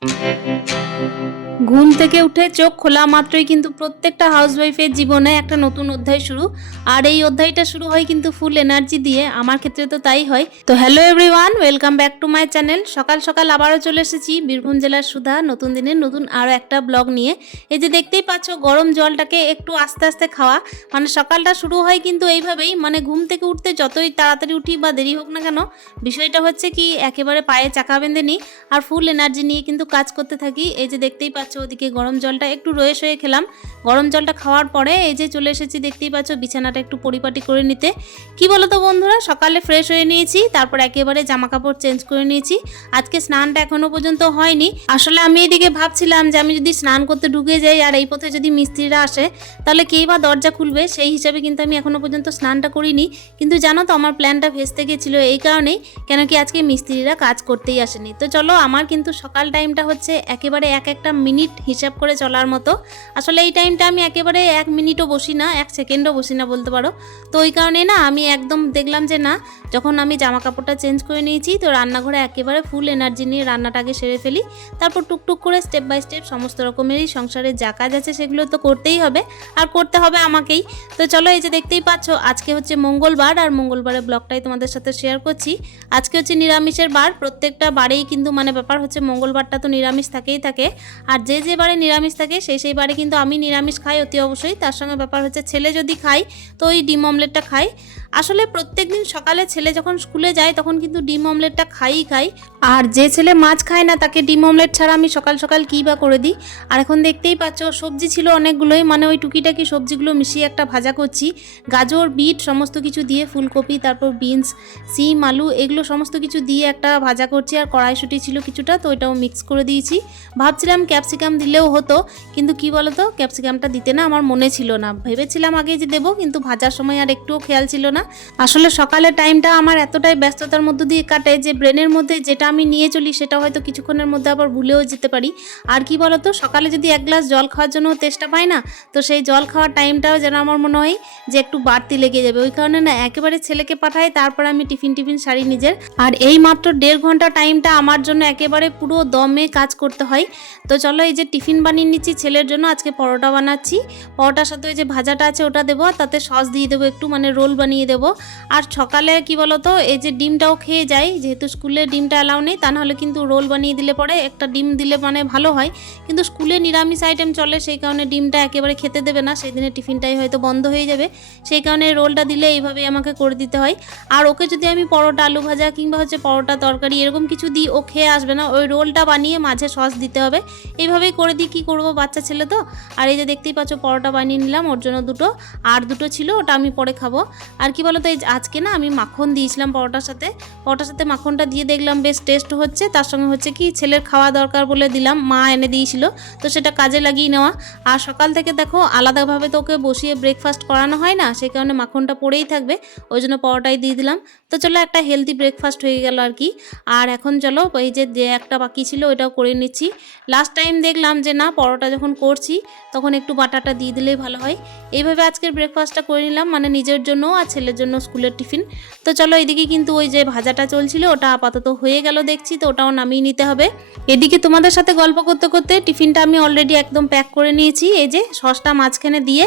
Música ঘুম থেকে উঠে চোখ খোলা মাত্রই কিন্তু প্রত্যেকটা হাউসওয়াইফের জীবনে একটা নতুন অধ্যায় শুরু। আর এই অধ্যায়টা শুরু হয় কিন্তু ফুল এনার্জি দিয়ে। আমার ক্ষেত্রে তো তাই হয়। তো hello everyone welcome back to my channel সকাল সকাল আবারও চলে এসেছি বীরভূম জেলার সুধা। নতুন দিনের নতুন আরও একটা ব্লগ নিয়ে। এই যে দেখতেই পাচ্ছ, গরম জলটাকে একটু আস্তে আস্তে খাওয়া। মানে সকালটা শুরু হয় কিন্তু এইভাবেই। মানে ঘুম থেকে উঠতে যতই তাড়াতাড়ি উঠি বা দেরি হোক না কেন, বিষয়টা হচ্ছে কি, একেবারে পায়ে চাকা বেঁধে নিই। আর ফুল এনার্জি নিয়ে কিন্তু কাজ করতে থাকি। এই যে দেখতেই পাচ্ছ ওদিকে গরম জলটা একটু রয়ে সয়ে খেলাম। গরম জলটা খাওয়ার পরে এই যে চলে এসেছি, দেখতেই পাচ্ছ বিছানাটা একটু পরিপাটি করে নিতে। কি বলো তো বন্ধুরা, সকালে ফ্রেশ হয়ে নিয়েছি, তারপর একেবারে জামা কাপড় চেঞ্জ করে নিয়েছি। আজকে স্নানটা এখনও পর্যন্ত হয়নি। আসলে আমি এদিকে ভাবছিলাম যে আমি যদি স্নান করতে ঢুকে যাই আর এই পথে যদি মিস্ত্রিরা আসে, তাহলে কেই বা দরজা খুলবে? সেই হিসাবে কিন্তু আমি এখনও পর্যন্ত স্নানটা করিনি। কিন্তু জানো তো আমার প্ল্যানটা ভেস্তে গেছিল এই কারণেই, কেন কি আজকে মিস্ত্রিরা কাজ করতেই আসেনি। তো চলো, আমার কিন্তু সকাল টাইমটা হচ্ছে একেবারে এক একটা মিনিট হিসাব করে চলার মতো। আসলে এই টাইমটা আমি একেবারে এক মিনিটও বসি না, এক সেকেন্ডও বসি না বলতে পারো। তো ওই কারণে না আমি একদম দেখলাম যে না, যখন আমি জামা কাপড়টা চেঞ্জ করে নিয়েছি, তো রান্নাঘরে একেবারে ফুল এনার্জি নিয়ে রান্নাটাকে সেরে ফেলি। তারপর টুকটুক করে স্টেপ বাই স্টেপ সমস্ত রকমেরই সংসারে যা কাজ আছে সেগুলো তো করতেই হবে, আর করতে হবে আমাকেই। তো চলো এই যে দেখতেই পাচ্ছ, আজকে হচ্ছে মঙ্গলবার, আর মঙ্গলবারের ব্লগটাই তোমাদের সাথে শেয়ার করছি। আজকে হচ্ছে নিরামিষের বার, প্রত্যেকটা বারেই কিন্তু মানে ব্যাপার হচ্ছে মঙ্গলবারটা তো নিরামিষ থাকেই থাকে। আর যে যে বারে নিরামিষ থাকে, সেই সেই বারে কিন্তু আমি নিরামিষ খাই। অতি অবশ্যই। তার সঙ্গে ব্যাপার হচ্ছে, ছেলে যদি খাই তো ওই ডিম অমলেটটা খাই আসলে প্রত্যেক দিন সকালে ছেলে যখন স্কুলে যায়, তখন কিন্তু ডিম অমলেটটা খাইই খাই। আর যে ছেলে মাছ খায় না, তাকে ডিম অমলেট ছাড়া আমি সকাল সকাল কী বা করে দিই। আর এখন দেখতেই পাচ্ছ, সবজি ছিল অনেকগুলোই মানে ওই টুকিটাকি সবজিগুলো মিশিয়ে একটা ভাজা করছি। গাজর, বিট সমস্ত কিছু দিয়ে ফুলকপি, তারপর বিনস, সিম, আলু, এগুলো সমস্ত কিছু দিয়ে একটা ভাজা করছি। আর কড়াইশুটি ছিল কিছুটা, তো ওইটাও মিক্স করে দিয়েছি। ভাবছিলাম ক্যাপসিকাম দিলেও হতো, কিন্তু কি বলতো, ক্যাপসিকামটা দিতে না আমার মনে ছিল না। ভেবেছিলাম আগে যে দেবো, কিন্তু ভাজার সময় আর একটুও খেয়াল ছিল না। আসলে সকালের টাইমটা আমার এতটাই ব্যস্ততার মধ্য দিয়ে কাটে যে ব্রেনের মধ্যে যেটা আমি নিয়ে চলি সেটা হয়তো কিছুক্ষণের মধ্যে আবার ভুলেও যেতে পারি। আর কি বলতো, সকালে যদি এক গ্লাস জল খাওয়ার জন্য তেষ্টা পাই না, তো সেই জল খাওয়ার টাইমটাও যেন আমার মনে হয় যে একটু বাড়তি লেগে যাবে। ওই কারণে না, একেবারে ছেলেকে পাঠাই তারপর আমি টিফিন টিফিন সারি নিজের। আর এই মাত্র দেড় ঘণ্টা টাইমটা আমার জন্য একেবারে পুরো দমে কাজ করতে হয়। তো চলো এই যে টিফিন বানিয়ে নিচ্ছি ছেলের জন্য, আজকে পরোটা বানাচ্ছি। পরোটার সাথে ওই যে ভাজাটা আছে ওটা দেবো তাতে সস দিয়ে দেবো একটু মানে রোল বানিয়ে দেবো। আর সকালে কি বলতো, এই যে ডিমটাও খেয়ে যাই, যেহেতু স্কুলে ডিমটা অ্যালাউ নেই, তা নাহলে কিন্তু রোল বানিয়ে দিলে পরে একটা ডিম দিলে মানে ভালো হয়। কিন্তু স্কুলে নিরামিষ আইটেম চলে, সেই কারণে ডিমটা একেবারে খেতে দেবে না সেই দিনে টিফিনটাই হয়তো বন্ধ হয়ে যাবে। সেই কারণে রোলটা দিলে এইভাবেই আমাকে করে দিতে হয়। আর ওকে যদি আমি পরোটা, আলু ভাজা কিংবা হচ্ছে পরোটা তরকারি এরকম কিছু দিই, ও খেয়ে আসবে না। ওই রোলটা বানিয়ে মাঝে সস দিতে হবে। এইভাবেই করে দিই, কী করব বাচ্চা ছেলে তো? আর এই যে দেখতেই পাচ্ছ, পরোটা বানিয়ে নিলাম, ওর জন্য দুটো। আর দুটো ছিল, ওটা আমি পরে খাব। আর কি বলতো, এই আজকে না আমি মাখন দিয়েছিলাম পরোটার সাথে। পরোটার সাথে মাখনটা দিয়ে দেখলাম বেশ টেস্ট হচ্ছে। তার সঙ্গে হচ্ছে কি ছেলের খাওয়া দরকার বলে দিলাম, মা এনে দিয়েছিল। তো সেটা কাজে লাগিয়ে নেওয়া। আর সকাল থেকে দেখো আলাদাভাবে তো ওকে বসিয়ে ব্রেকফাস্ট করানো হয় না, সেই কারণে মাখনটা পড়েই থাকবে। ওই জন্য পরোটাই দিয়ে দিলাম। তো চলো একটা হেলদি ব্রেকফাস্ট হয়ে গেল আর কি। আর এখন চলো এই যে যে একটা বাকি ছিল ওইটাও করে নিচ্ছি। লাস্ট টাইম দেখলাম যে না পরোটা যখন করছি, তখন একটু বাটাটা দিয়ে দিলেই ভালো হয়। এইভাবে আজকের ব্রেকফাস্টটা করে নিলাম মানে নিজের জন্য আর ছেলের জন্য স্কুলের টিফিন। তো চলো এদিকে কিন্তু ওই যে ভাজাটা চলছিল, ওটা আপাতত হয়ে গেল দেখছি, তো ওটাও নামিয়ে নিতে হবে। এদিকে তোমাদের সাথে গল্প করতে করতে টিফিনটা আমি অলরেডি একদম প্যাক করে নিয়েছি, এই যে সসটা মাঝখানে দিয়ে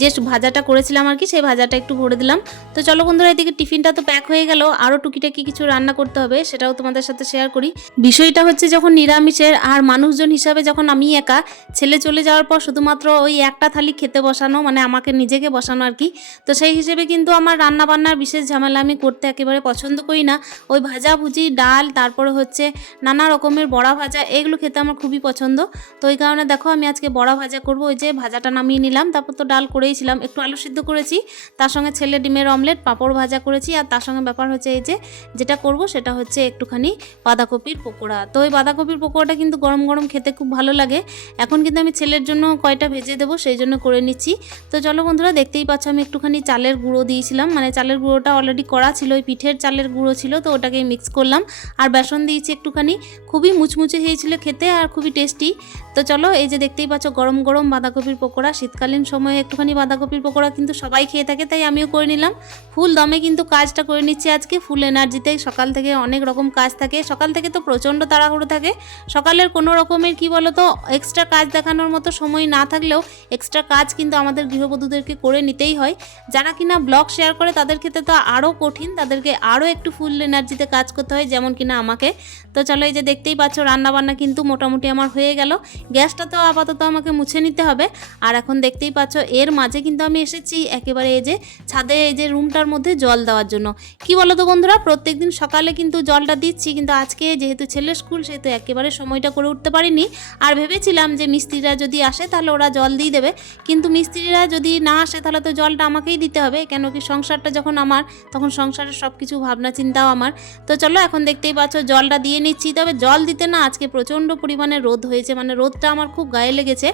যে ভাজাটা করেছিলাম আর কি, সেই ভাজাটা একটু ভরে দিলাম। তো চলো বন্ধুরা, এদিকে টিফিনটা তো প্যাক হয়ে গেল আরও টুকিটাকি কিছু রান্না করতে হবে, সেটাও তোমাদের সাথে শেয়ার করি। বিষয়টা হচ্ছে যখন নিরামিষের আর মানুষজন হিসাবে যখন আমি একা, ছেলে চলে যাওয়ার পর শুধুমাত্র ওই একটা থালি খেতে বসানো মানে আমাকে নিজেকে বসানো আর কি, তো সেই হিসেবে কিন্তু আমার রান্না বান্নার বিশেষ ঝামেলা আমি করতে একেবারে পছন্দ করি না। ওই ভাজা ভুজি, ডাল, তারপরে হচ্ছে নানা রকমের বড়া ভাজা, এগুলো খেতে আমার খুবই পছন্দ। তো ওই কারণে দেখো আমি আজকে বড়া ভাজা করব। ওই যে ভাজাটা নামিয়ে নিলাম, তারপর তো ডাল করেইছিলাম একটু আলু সিদ্ধ করেছি, তার সঙ্গে ছেলে ডিমের অমলেট, পাঁপড় ভাজা করেছি, আর তার সঙ্গে ব্যাপার হচ্ছে এই যে যেটা করব সেটা হচ্ছে একটুখানি বাঁধাকপির পকোড়া। তো ওই বাঁধাকপির পকোড়াটা কিন্তু গরম গরম খেতে খুব ভালো লাগে। এখন কিন্তু আমি ছেলের জন্য কয়টা ভেজে দেবো সেই জন্য করে নিচ্ছি। তো চলো বন্ধুরা, দেখতেই পাচ্ছ আমি একটুখানি চালের গুঁড়ো দিয়েছিলাম। মানে চালের গুঁড়োটা অলরেডি করা ছিল, ওই পিঠের চালের গুঁড়ো ছিল, তো ওটাকে মিক্স করলাম। আর বেসন দিয়েছি একটুখানি। খুবই মুচমুচে হয়েছিল খেতে আর খুবই টেস্টি তো চলো, এই যে দেখতেই পাচ্ছ, গরম গরম বাঁধাকপির পকোড়া। শীতকালীন সময়ে একটুখানি বাঁধাকপির পকোড়া কিন্তু সবাই খেয়ে থাকে, তাই আমিও করে নিলাম। ফুল দমে কিন্তু কাজটা করে নিচ্ছি আজকে ফুল এনার্জিতে সকাল থেকে অনেক রকম কাজ থাকে। সকাল থেকে তো প্রচণ্ড তাড়াহুড়ো থাকে। সকালের কোনো রকমের, কি বলো তো এক্সট্রা কাজ দেখানোর মতো সময় না থাকলেও এক্সট্রা কাজ কিন্তু আমাদের গৃহবধূদেরকে করে নিতেই হয়। যারা কিনা ব্লগ শেয়ার করে তাদের ক্ষেত্রে তো আরও কঠিন, তাদেরকে আরও একটু ফুল এনার্জিতে কাজ করতে হয়, যেমন কিনা আমাকে। তো চলো এই যে দেখতেই পাচ্ছ, রান্নাবান্না কিন্তু মোটামুটি আমার হয়ে গেল। গ্যাসটা তো আপাতত আমাকে মুছে নিতে হবে। আর এখন দেখতেই পাচ্ছ, এর মাঝে কিন্তু আমি এসেছি একেবারে এই যে ছাদে এই যে রুমটার মধ্যে জল দেওয়ার জন্য। কি বলো তো বন্ধুরা, প্রত্যেকদিন সকালে কিন্তু জলটা দিচ্ছি, কিন্তু আজকে যেহেতু ছেলের স্কুল, সেহেতু একেবারে সময়টা করে উঠতে পারিনি। আর ভেবেছিলাম যে মিস্ত্রিরা যদি আসে, তাহলে ওরা জল দিয়ে দেবে। কিন্তু মিস্ত্রিরা যদি না আসে, তাহলে তো জলটা আমাকেই দিতে হবে, কেন কি সংসারটা যখন আমার, তখন সংসারের সব কিছু ভাবনা, চিন্তাও আমার। তো চলো এখন দেখতেই পাচ্ছ, জলটা দিয়ে নিচ্ছি। তবে জল দিতে না আজকে প্রচণ্ড পরিমাণে রোদ হয়েছে। মানে রোদটা আমার খুব গায়ে লেগেছে।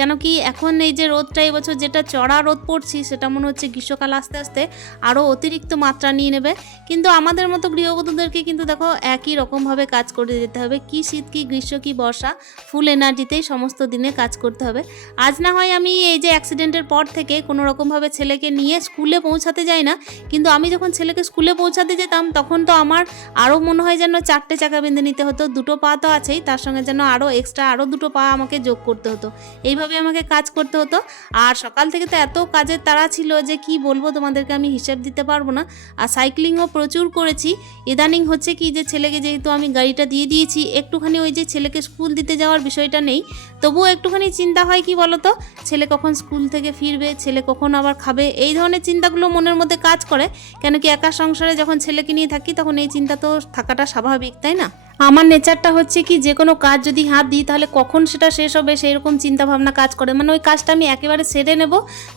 কেন কি এখন এই যে রোদটা এবছর যেটা চড়া রোদ পড়ছি, সেটা মনে হচ্ছে গ্রীষ্মকাল আস্তে আস্তে আরও অতিরিক্ত মাত্রা নিয়ে নেবে। কিন্তু আমাদের মতো গৃহবধূদেরকে কিন্তু দেখো একই রকমভাবে কাজ করে যেতে হবে। কি শীত, কি গ্রীষ্ম, কি বর্ষা ফুল এনার্জিতেই সমস্ত দিনে কাজ করতে হবে। আজ না হয় আমি এই যে অ্যাক্সিডেন্টের পর থেকে কোনো রকমভাবে ছেলেকে নিয়ে স্কুলে পৌঁছাতে যাই না, কিন্তু আমি যখন ছেলেকে স্কুলে পৌঁছাতে যেতাম, তখন তো আমার আরও মনে হয় যেন চারটে চাকা বেঁধে নিতে হতো, দুটো পা তো আছেই, তার সঙ্গে যেন আরও এক্সট্রা আরও দুটো পা আমাকে যোগ করতে হতো। এইভাবে আমাকে কাজ করতে হতো? আর সকাল থেকে তো এত কাজের তাড়া ছিল যে কি বলব তোমাদেরকে আমি হিসেব দিতে পারব না। আর সাইক্লিংও প্রচুর করেছি। ইদানিং হচ্ছে কি যে ছেলেকে যেহেতু আমি গাড়িটা দিয়ে দিয়েছি, একটুখানি ওই যে ছেলেকে স্কুল দিতে যাওয়ার বিষয়টা নেই। তবুও একটুখানি চিন্তা হয় কি বলো তো ছেলে কখন স্কুল থেকে ফিরবে? ছেলে কখন আবার খাবে? এই ধরনের চিন্তাগুলো মনের মধ্যে কাজ করে। কেন কি একা সংসারে যখন ছেলেকে নিয়ে থাকি, তখন এই চিন্তা তো থাকাটা স্বাভাবিক, তাই না? আমার নেচারটা হচ্ছে কি, যে কোনো কাজ যদি হাত দিই, তাহলে কখন সেটা শেষ হবে সেই রকম চিন্তা ভাবনা কাজ করে। মানে ওই কাজটা আমি একেবারে সেরে নেব,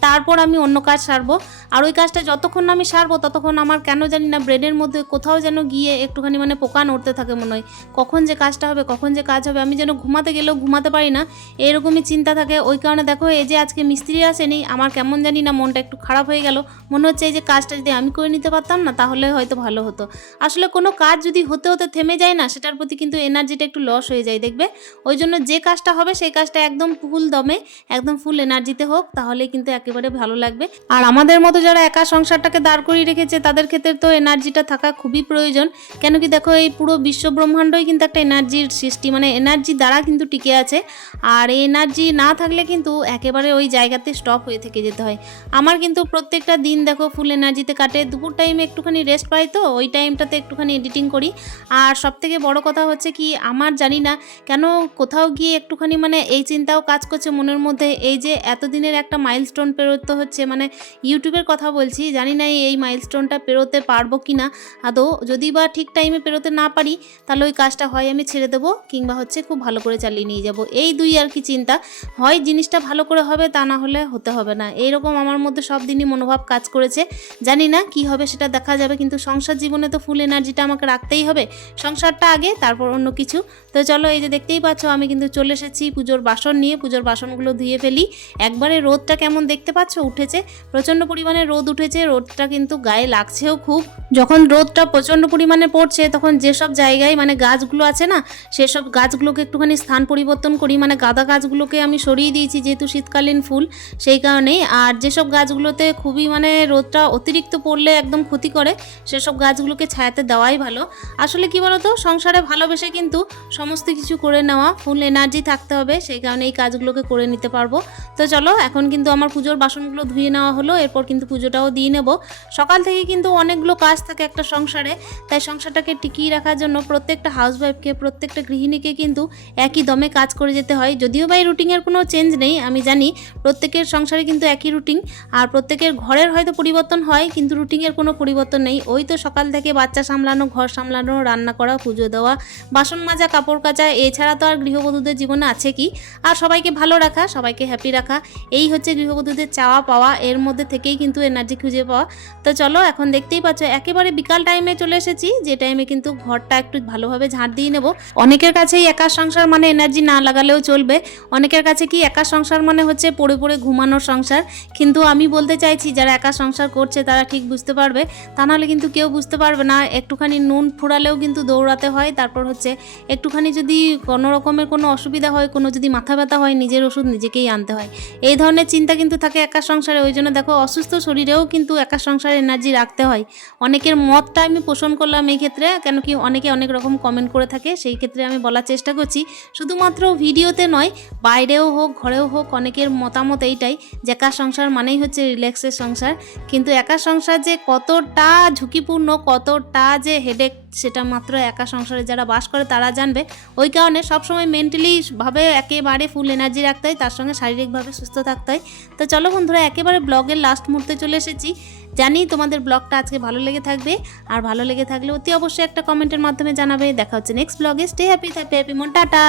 তারপর আমি অন্য কাজ সারবো। আর ওই কাজটা যতক্ষণ আমি সারবো, ততক্ষণ আমার কেন জানি না ব্রেনের মধ্যে কোথাও যেন গিয়ে একটুখানি মানে পোকা নড়তে থাকে মনে হয়। কখন যে কাজটা হবে, কখন যে কাজ হবে, আমি যেন ঘুমাতে গেলেও ঘুমাতে পারি না, এরকমই চিন্তা থাকে। ওই কারণে দেখো, এই যে আজকে মিস্ত্রি আসেনি, আমার কেমন জানি না মনটা একটু খারাপ হয়ে গেল। মনে হচ্ছে এই যে কাজটা যদি আমি করে নিতে পারতাম না, তাহলে হয়তো ভালো হতো। আসলে কোনো কাজ যদি হতে হতে থেমে যায় না সেটার প্রতি কিন্তু এনার্জিটা একটু লস হয়ে যায়, দেখবে? ওই জন্য যে কাজটা হবে, সেই কাজটা একদম ফুল দমে, একদম ফুল এনার্জিতে হোক তাহলে কিন্তু একেবারে ভালো লাগবে। আর আমাদের মতো যারা একা সংসারটাকে দাঁড় করিয়ে রেখেছে, তাদের ক্ষেত্রে তো এনার্জিটা থাকা খুবই প্রয়োজন। কেন কি দেখো, এই পুরো বিশ্ব ব্রহ্মাণ্ডই কিন্তু একটা এনার্জির সৃষ্টি মানে এনার্জি দ্বারা কিন্তু টিকে আছে। আর এই এনার্জি না থাকলে কিন্তু একেবারে ওই জায়গাতে স্টপ হয়ে থেকে যেতে হয়। আমার কিন্তু প্রত্যেকটা দিন দেখো ফুল এনার্জিতে কাটে। দুপুর টাইমে একটুখানি রেস্ট পাই তো, ওই টাইমটাতে একটুখানি এডিটিং করি। আর সব থেকে বড় কথা হচ্ছে কি, আমার জানি না কেন কোথাও গিয়ে একটুখানি মানে এই চিন্তাও কাজ করছে মনের মধ্যে, এই যে এতদিনের একটা মাইলস্টোন পেরোতে হচ্ছে মানে ইউটিউবের কথা বলছি, জানি না এই মাইলস্টোনটা পেরোতে পারব কি না আদৌ যদি বা ঠিক টাইমে পেরোতে না পারি, তাহলে ওই কাজটা হয় আমি ছেড়ে দেবো, কিংবা হচ্ছে খুব ভালো করে চালিয়ে নিয়ে যাব। এই দুই আর কি চিন্তা, হয় জিনিসটা ভালো করে হবে তা না হলে হতে হবে না। এইরকম আমার মধ্যে সব দিনই মনোভাব কাজ করেছে। জানি না কি হবে সেটা দেখা যাবে, কিন্তু সংসার জীবনে তো ফুল এনার্জিটা আমাকে রাখতেই হবে। সংসারটা আগে তারপর অন্য কিছু। তো চলো এই যে দেখতেই পাচ্ছ, আমি কিন্তু চলে এসেছি পুজোর বাসন নিয়ে। পুজোর বাসনগুলো ধুয়ে ফেলি। একবারে রোদটা কেমন দেখতে পাচ্ছ? উঠেছে। প্রচণ্ড পরিমাণে রোদ উঠেছে। রোদটা কিন্তু গায়ে লাগছেও খুব। যখন রোদটা প্রচণ্ড পরিমাণে পড়ছে, তখন যেসব জায়গায় মানে গাছগুলো আছে না, সেসব গাছগুলোকে একটুখানি স্থান পরিবর্তন করি। মানে গাঁদা গাছগুলোকে আমি সরিয়ে দিয়েছি, যেহেতু শীতকালীন ফুল, সেই কারণেই। আর যেসব গাছগুলোতে খুবই মানে রোদটা অতিরিক্ত পড়লে একদম ক্ষতি করে, সেসব গাছগুলোকে ছায়াতে দেওয়াই ভালো। আসলে কি বলতো? সংসারে ভালোবেসে কিন্তু সমস্ত কিছু করে নেওয়া ফুল এনার্জি থাকতে হবে, সেই কারণে এই কাজগুলোকে করে নিতে পারব। তো চলো, এখন কিন্তু আমার পুজোর বাসনগুলো ধুয়ে নেওয়া হলো, এরপর কিন্তু পুজোটাও দিয়ে নেব। সকাল থেকে কিন্তু অনেকগুলো কাজ থাকে একটা সংসারে, তাই সংসারটাকে টিকিয়ে রাখার জন্য প্রত্যেকটা হাউসওয়াইফকে প্রত্যেকটা গৃহিণীকে কিন্তু একই দমে কাজ করে যেতে হয়। যদিও বা এই রুটিনের কোনো চেঞ্জ নেই, আমি জানি প্রত্যেকের সংসারে কিন্তু একই রুটিন আর প্রত্যেকের ঘরের হয়তো পরিবর্তন হয়, কিন্তু রুটিনের কোনো পরিবর্তন নেই। ওই তো সকাল থেকে বাচ্চা সামলানো, ঘর সামলানো, রান্না করা, পুজো দেওয়া দেওয়া, বাসন মাজা, কাপড় কাচা, এছাড়া তো আর গৃহবধূদের জীবনে আছে কি? আর সবাইকে ভালো রাখা, সবাইকে হ্যাপি রাখা, এই হচ্ছে গৃহবধূদের চাওয়া পাওয়া, এর মধ্যে থেকেই কিন্তু এনার্জি খুঁজে পাওয়া। তো চলো এখন দেখতেই পাচ্ছ, একেবারে বিকাল টাইমে চলে এসেছি, যে টাইমে কিন্তু ঘরটা একটু ভালোভাবে ঝাঁট দিয়ে নেব। অনেকের কাছেই একা সংসার মানে এনার্জি না লাগালেও চলবে, অনেকের কাছে কি একা সংসার মানে হচ্ছে পড়ে পড়ে ঘুমানোর সংসার? কিন্তু আমি বলতে চাইছি, যারা একা সংসার করছে, তারা ঠিক বুঝতে পারবে, তা নাহলে কিন্তু কেউ বুঝতে পারবে না, একটুখানি নুন ফুরালেও কিন্তু দৌড়াতে হয় তারপর হচ্ছে একটুখানি যদি কোনো রকমের কোনো অসুবিধা হয়, কোনো যদি মাথা ব্যথা হয়, নিজের ওষুধ নিজেকেই আনতে হয়। এই ধরনের চিন্তা কিন্তু থাকে একা সংসারে। ওই জন্য দেখো, অসুস্থ শরীরেও কিন্তু একা সংসারে এনার্জি রাখতে হয়। অনেকের মতটা আমি পোষণ করলাম এই ক্ষেত্রে কেন কি অনেকে অনেক রকম কমেন্ট করে থাকে। সেই ক্ষেত্রে আমি বলার চেষ্টা করছি, শুধুমাত্র ভিডিওতে নয়, বাইরেও হোক, ঘরেও হোক, অনেকের মতামত এইটাই যে একা সংসার মানেই হচ্ছে রিল্যাক্সের সংসার। কিন্তু একা সংসার যে কতটা ঝুঁকিপূর্ণ, কতটা যে হেডেক সেটা মাত্র একা সংসারে যারা বাস করে, তারা জানবে। ওই কারণে সবসময় মেন্টালি ভাবে একেবারে ফুল এনার্জি রাখতে হয়, তার সঙ্গে শারীরিকভাবে সুস্থ থাকতে হয়। তো চলো বন্ধুরা, একেবারে ব্লগের লাস্ট মুহূর্তে চলে এসেছি। জানি তোমাদের ব্লগটা আজকে ভালো লেগে থাকবে, আর ভালো লেগে থাকলে অতি অবশ্যই একটা কমেন্টের মাধ্যমে জানাবে। দেখা হচ্ছে নেক্সট ব্লগে স্টে হ্যাপি হ্যাপি হ্যাপি মন। টাটা!